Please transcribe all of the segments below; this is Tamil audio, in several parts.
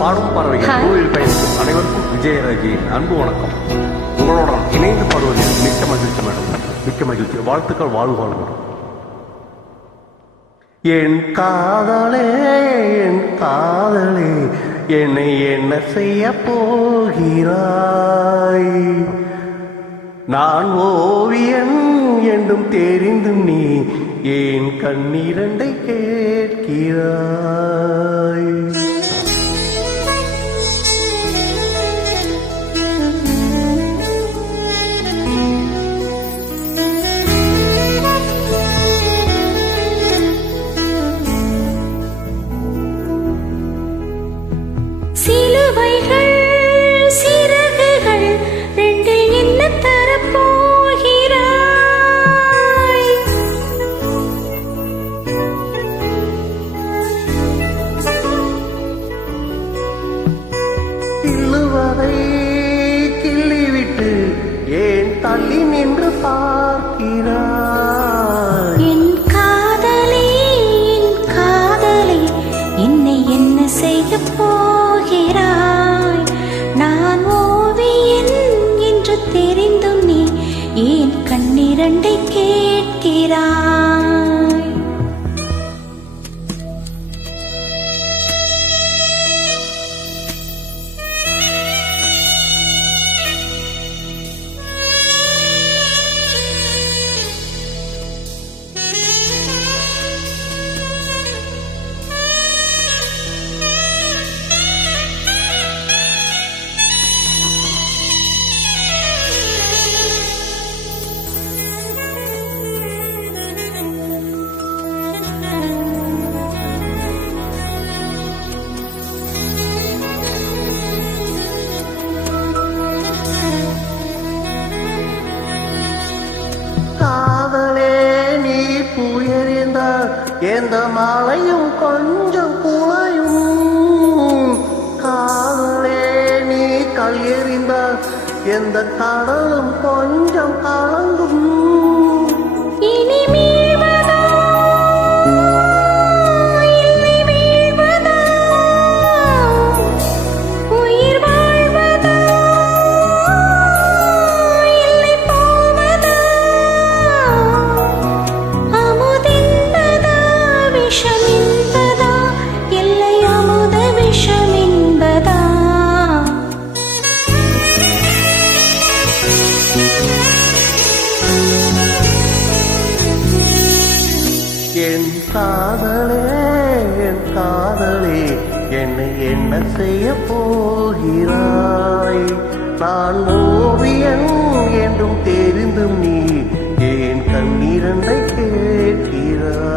பாடும் பறவைகள் கோவில் பயணிக்கும் அனைவருக்கும் விஜயராஜியின் அன்பு வணக்கம். உங்களோட இணைந்து பாடுவதில் மிக்க மகிழ்ச்சி மேடம், மிக்க மகிழ்ச்சி. வாழ்த்துக்கள், வாழ்வு மேடம். என் காதலே, என் காதலே, என்னை என்ன செய்ய போகிறாய்? நான் ஓவியன் என்றும் தெரிந்தும் நீ ஏன் கண்ணீரண்டை கேட்கிறாய்? சிலுவைகள் சிறகுகள் ரெண்டு என்ன தரப்போகிறாய்? கிள்ளுவதை கிள்ளிவிட்டு ஏன் தள்ளி நின்று பார்க்கிறாய்? என் காதலே, என் காதலே, என்னை என்ன செய்ய போகிறாய்? நான் ஓவியன் என்று தெரிந்தும் நீ ஏன் கண்ணிரண்டை கேட்கிறாய்? எந்த மாலையும் கொஞ்சம் குலையும். காதலே நீ கல் எறிந்தால் எந்த கடலும் கொஞ்சம் கலங்கும். இனி மீள்வதா இல்லை வீழ்வதா? உயிர் வாழ்வதா இல்லை போவதா? அமுதென்பதா விஷமென்பதா இல்லை அமுத விஷமென்பதா? என் காதலே, என் காதலே, என்னை என்ன செய்ய போகிறாய்? நான் ஓவியன் என்றும் தெரிந்தும் நீ ஏன் கண்ணீரண்டை கேட்கிறாய்?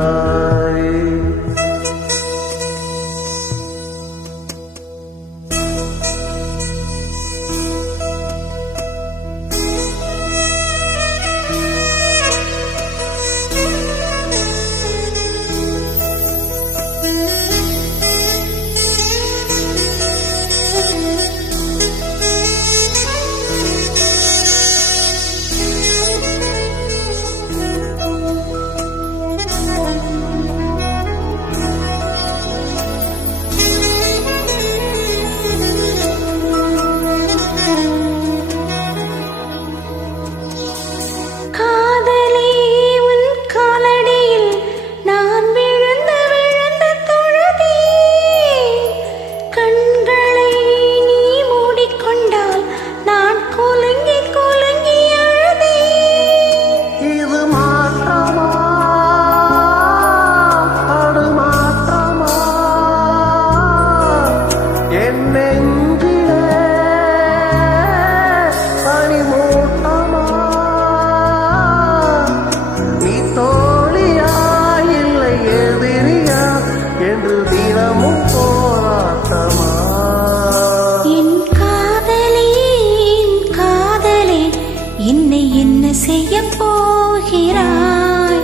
என்னை என்ன செய்ய போகிறாய்?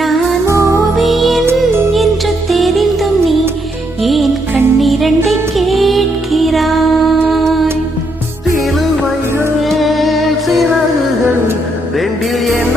நான் ஓவியன் என்று தெரிந்தும் நீ ஏன் கண்ணிரண்டை கேட்கிறாய்? சிலுவைகள் சிறகுகள் ரெண்டில் என்ன